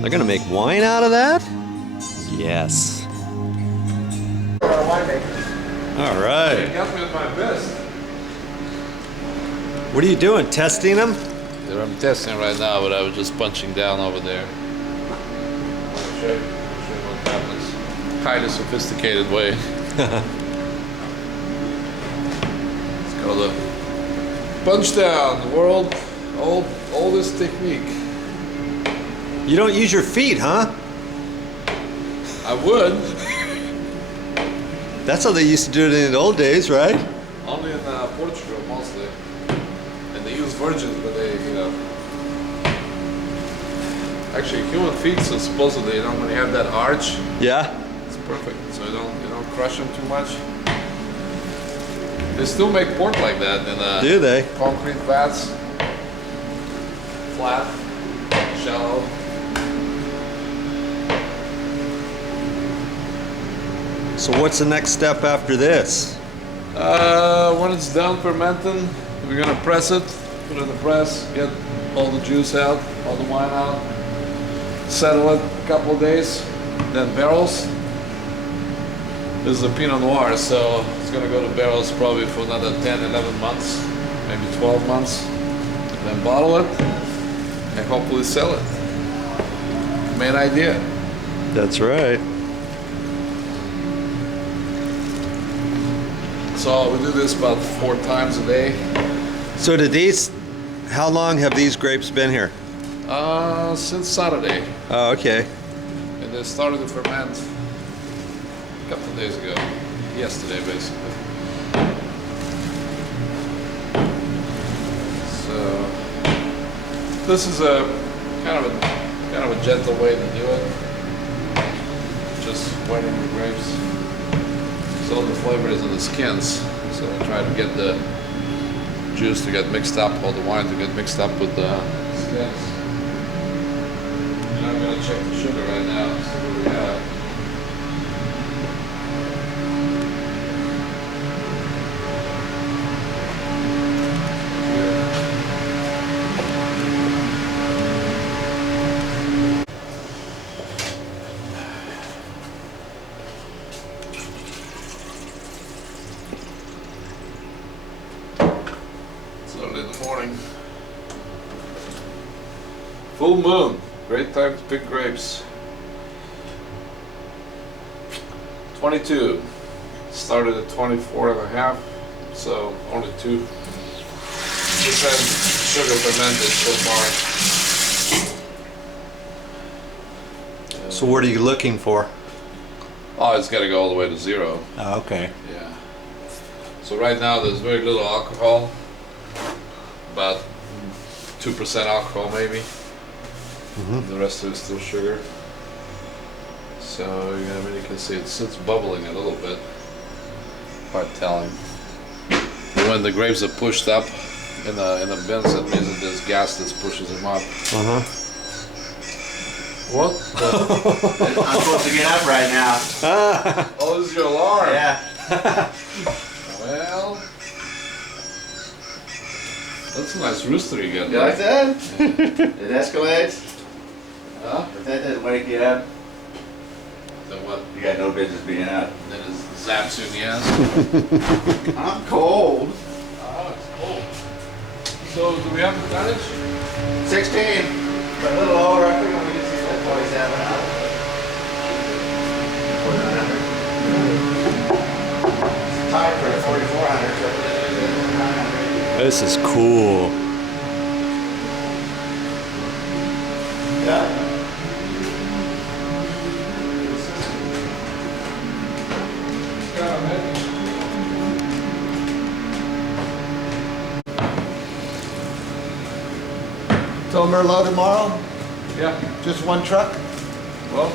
They're gonna make wine out of that? Yes. All right. You got me at my best. What are you doing? Testing them? I'm testing right now, but I was just punching down over there. I'll show you what happens. Highly sophisticated way. It's called a punch down. The world oldest technique. You don't use your feet, huh? I would. That's how they used to do it in the old days, right? Only in Portugal mostly. And they use virgins, but they, you know. Actually, human feet, so supposedly, you know, when you have that arch, Yeah. it's perfect. So you don't crush them too much. They still make port like that in Do they? concrete vats, flat, shallow. So what's the next step after this? When it's done fermenting, we're gonna press it, put it in the press, get all the juice out, all the wine out, settle it a couple of days, then barrels. This is a Pinot Noir, so it's gonna go to barrels probably for another 10, 11 months, maybe 12 months. Then bottle it and hopefully sell it. Main idea. That's right. So we do this about 4 times a day. So how long have these grapes been here? Since Saturday. Oh, okay. And they started to ferment a couple of days ago. Yesterday, basically. So this is a kind of a gentle way to do it. Just wetting the grapes. So all the flavor is in the skins. So I try to get the juice to get mixed up, all the wine to get mixed up with the skins. And I'm gonna check the sugar right now, see what we have. Early in the morning. Full moon. Great time to pick grapes. 22. Started at 24 and a half, so only 2% sugar fermented so far. So what are you looking for? Oh, it's got to go all the way to 0. Oh, okay. Yeah. So right now there's very little alcohol. About 2% alcohol maybe. The rest of it is still sugar. So yeah, I mean, you can see it's bubbling a little bit. Hard telling. And when the grapes are pushed up in the bins, that means that there's gas that pushes them up. What? I'm supposed to get up right now. Oh, this is your alarm. Yeah. Well, that's a nice rooster you got You like there. that? It escalates. Huh? If that doesn't wake you up, Then what? you got no business being up. Then it zaps you in the ass. I'm cold. Oh, it's cold. So, do we have the tonnage? 16, but a little lower. I think we just see that 27 out. 4,900. It's tied for 4,400. So 900. This is cool. Yeah. So Merlot tomorrow? Yeah. Just one truck? Well,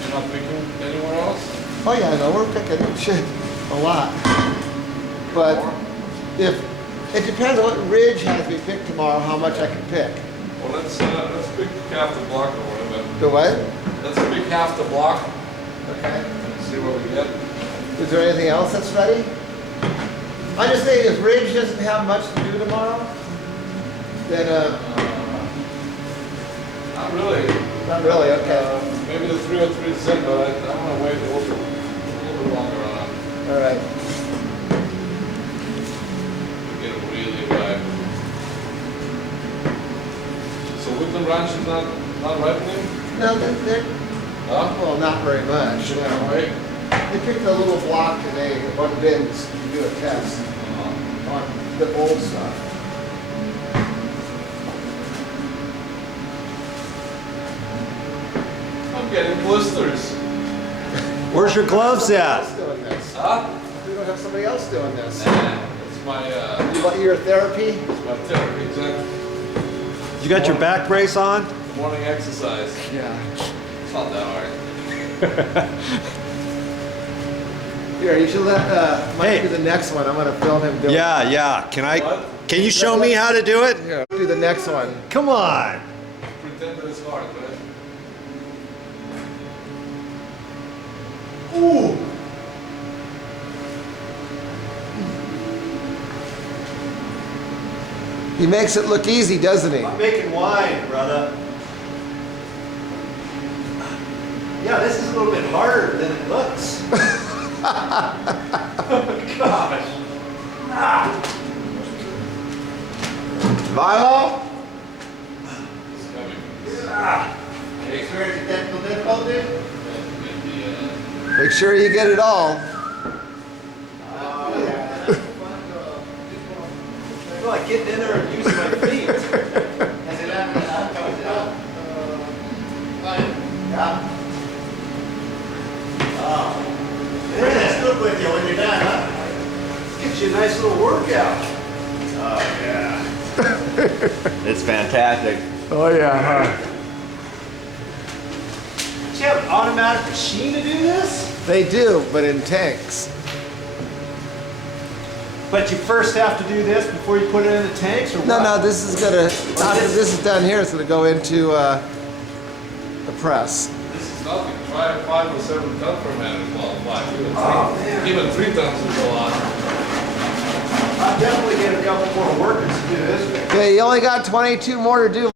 you're not picking anywhere else? Oh yeah, I know, we're picking shit a lot. But if, it depends on what ridge has to be picked tomorrow, how much I can pick. Well, let's pick half the block or whatever. The what? Let's pick half the block. Okay. See what we get. Is there anything else that's ready? I'm just saying, if Ridge doesn't have much to do tomorrow, then, Not really. not really, okay. Maybe the 303 is in, but I'm gonna wait a little bit longer on it. All right. Get it really ripe. So Woodland Ranch is not ripening? No, they're, Huh? well, not very much. Should No. I wait? They picked a little block today, one bins, to do a test on the old stuff. I'm getting blisters. Where's your gloves at? Somebody else doing this. Huh? We don't have somebody else doing this. Nah, it's my Your therapy? therapy, exactly. You got your back brace on? Morning exercise. Yeah. It's not that hard. Here, you should let Mike Hey. do the next one. I'm gonna film him doing it. Yeah. What? Can you show me how to do it? Here, do the next one. Come on. Pretend that it's hard, right? Ooh! He makes it look easy, doesn't he? I'm making wine, brother. Yeah, this is a little bit harder than it looks. Gosh. Milo? It's coming. Experience technical difficulty? Get Make sure you get it all. I feel like getting in there and using my feet. It's good with you when you're done, huh? Get you a nice little workout. Oh, yeah. It's fantastic. Oh yeah, huh? Do you have an automatic machine to do this? They do, but in tanks. But you first have to do this before you put it in the tanks, or No, what? no, this is gonna, after this is done here, it's gonna go into the press. This is nothing. Try a 5 or 7 ton fermenter. Well, 5, even 3. Oh, man. Even 3 tons is a lot. I'll definitely get a couple more workers to do this. Okay, you only got 22 more to do.